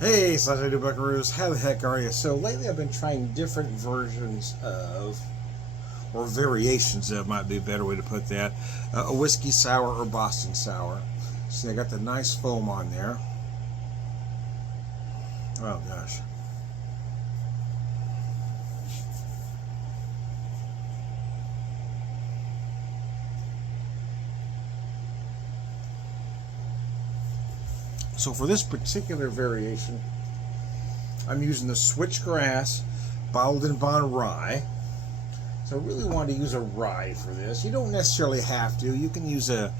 Hey, Sunday New Buckaroos, how the heck are you? So lately I've been trying different versions of, or variations, that might be a better way to put that, a whiskey sour or Boston sour. So I got the nice foam on there. Oh gosh. So for this particular variation, I'm using the Switchgrass Bottled in Bond Rye. So I really want to use a rye for this. You don't necessarily have to. You can use a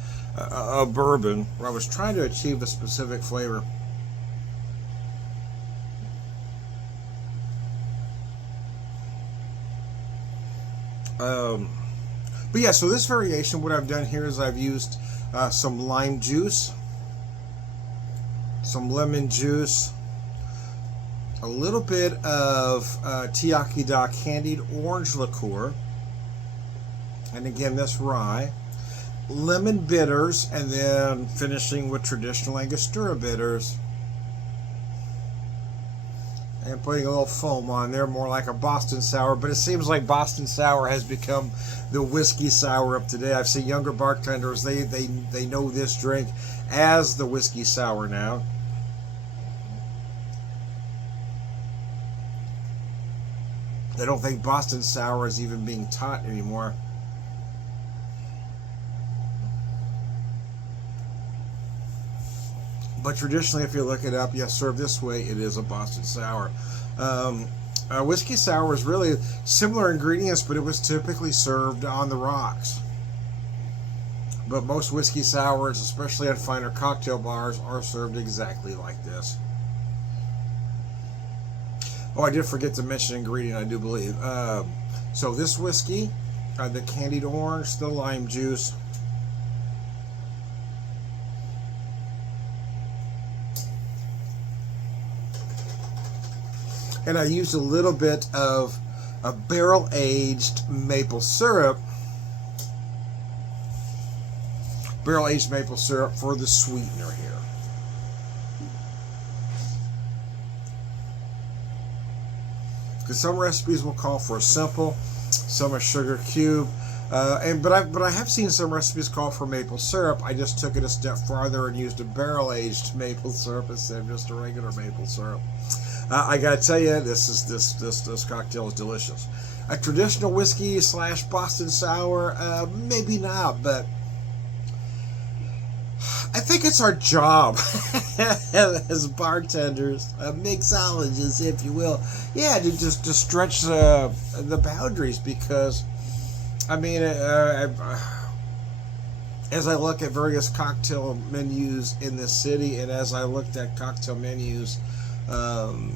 bourbon. Where I was trying to achieve a specific flavor. Um, but yeah, so this variation, what I've done here is I've used some lime juice, some lemon juice, a little bit of Tiaki-Da candied orange liqueur, and again this rye, lemon bitters, and then finishing with traditional Angostura bitters, and putting a little foam on there, more like a Boston sour. But it seems like Boston sour has become the whiskey sour of today. I've seen younger bartenders, they know this drink as the whiskey sour now. I don't think Boston sour is even being taught anymore. But traditionally, if you look it up, yes, served this way, it is a Boston sour. Um, Whiskey sour is really similar ingredients, but it was typically served on the rocks. But most whiskey sours, especially at finer cocktail bars, are served exactly like this. Oh, I did forget to mention an ingredient, I do believe. So this whiskey, the candied orange, the lime juice, and I used a little bit of a barrel-aged maple syrup. Barrel-aged maple syrup for the sweetener here. Because some recipes will call for a simple, some a sugar cube, but I have seen some recipes call for maple syrup. I just took it a step farther and used a barrel-aged maple syrup instead of just a regular maple syrup. I gotta tell you, this cocktail is delicious. A traditional whiskey slash Boston sour, maybe not, but I think it's our job as bartenders, mixologists, if you will, yeah, to stretch the boundaries. Because I mean, as I look at various cocktail menus in this city, and as I looked at cocktail menus um,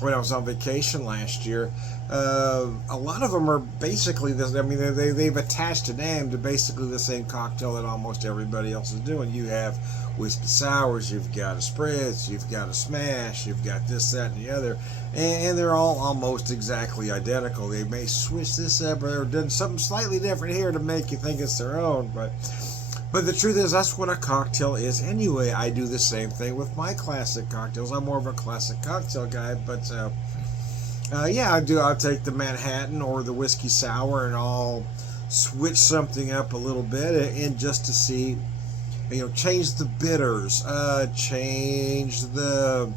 when I was on vacation last year, a lot of them are basically this. I mean, they've attached a name to basically the same cocktail that almost everybody else is doing. You have whiskey sours, you've got a spritz, you've got a smash, you've got this, that, and the other, and they're all almost exactly identical. They may switch this up or done something slightly different here to make you think it's their own, but the truth is, that's what a cocktail is anyway. I do the same thing with my classic cocktails. I'm more of a classic cocktail guy, but yeah, I do. I'll take the Manhattan or the whiskey sour, and I'll switch something up a little bit, and just to see, change the bitters, change the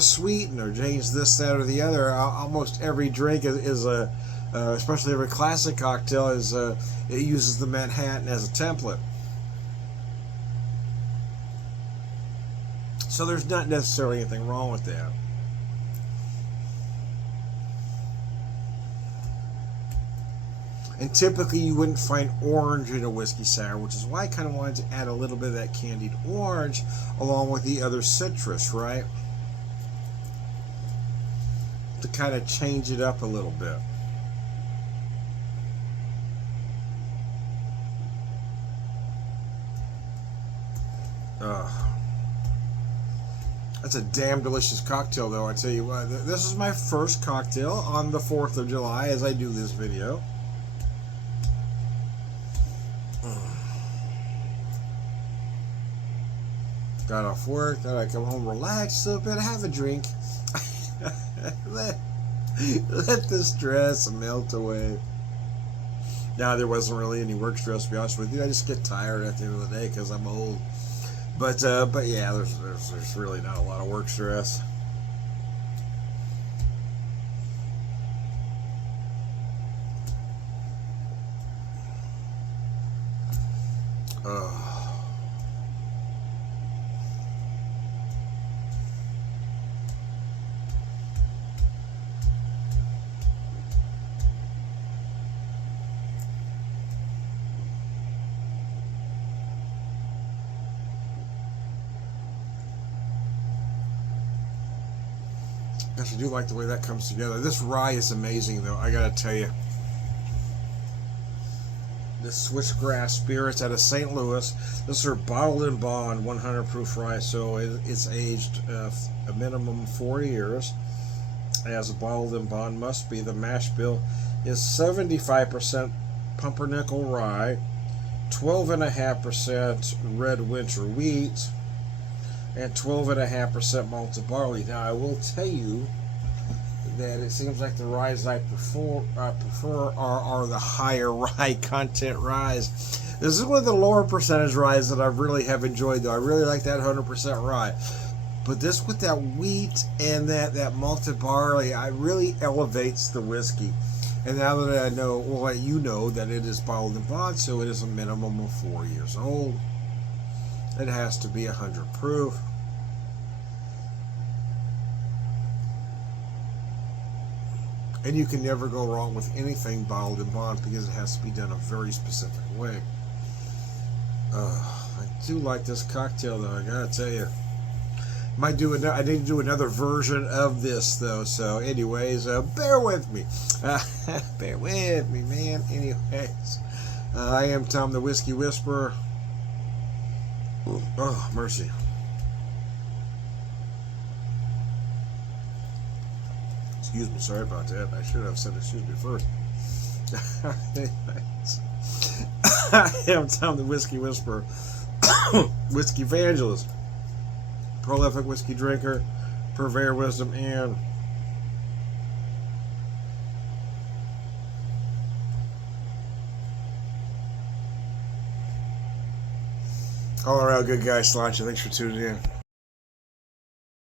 sweetener, change this, that, or the other. Almost every drink is a, especially every classic cocktail is it uses the Manhattan as a template. So there's not necessarily anything wrong with that. And typically you wouldn't find orange in a whiskey sour, which is why I kind of wanted to add a little bit of that candied orange along with the other citrus, right? To kind of change it up a little bit. That's a damn delicious cocktail, though, I tell you what. This is my first cocktail on the 4th of July as I do this video. got off work, then I come home, relax a little bit, have a drink. let the stress melt away. Now, there wasn't really any work stress, to be honest with you. I just get tired at the end of the day because I'm old. But yeah, there's really not a lot of work stress. Gosh, I do like the way that comes together. This rye is amazing, though. I gotta tell you. This Switchgrass Spirits out of St. Louis. This is bottled in bond, 100 proof rye, so it's aged a minimum 4 years. As a bottled in bond must be. The mash bill is 75% pumpernickel rye, 12.5% red winter wheat, and 12.5% malted barley. Now, I will tell you that it seems like the ryes I prefer are the higher rye content ryes. This is one of the lower percentage ryes that I really have enjoyed, though. I really like that 100% rye. But this with that wheat and that malted barley, it really elevates the whiskey. And now that I know, well, you know that it is bottled in bond, so it is a minimum of 4 years old. It has to be 100 proof. And you can never go wrong with anything bottled in bond because it has to be done a very specific way. I do like this cocktail, though, I gotta tell you. I need to do another version of this, though. So, anyways, bear with me. Bear with me, man. Anyways, I am Tom the Whiskey Whisperer. Oh, mercy. Excuse me, sorry about that. I should have said excuse me first. I am Tom the Whiskey Whisperer, Whiskey Evangelist, prolific whiskey drinker, purveyor of wisdom, and all around good guy. Sláinte. Thanks for tuning in.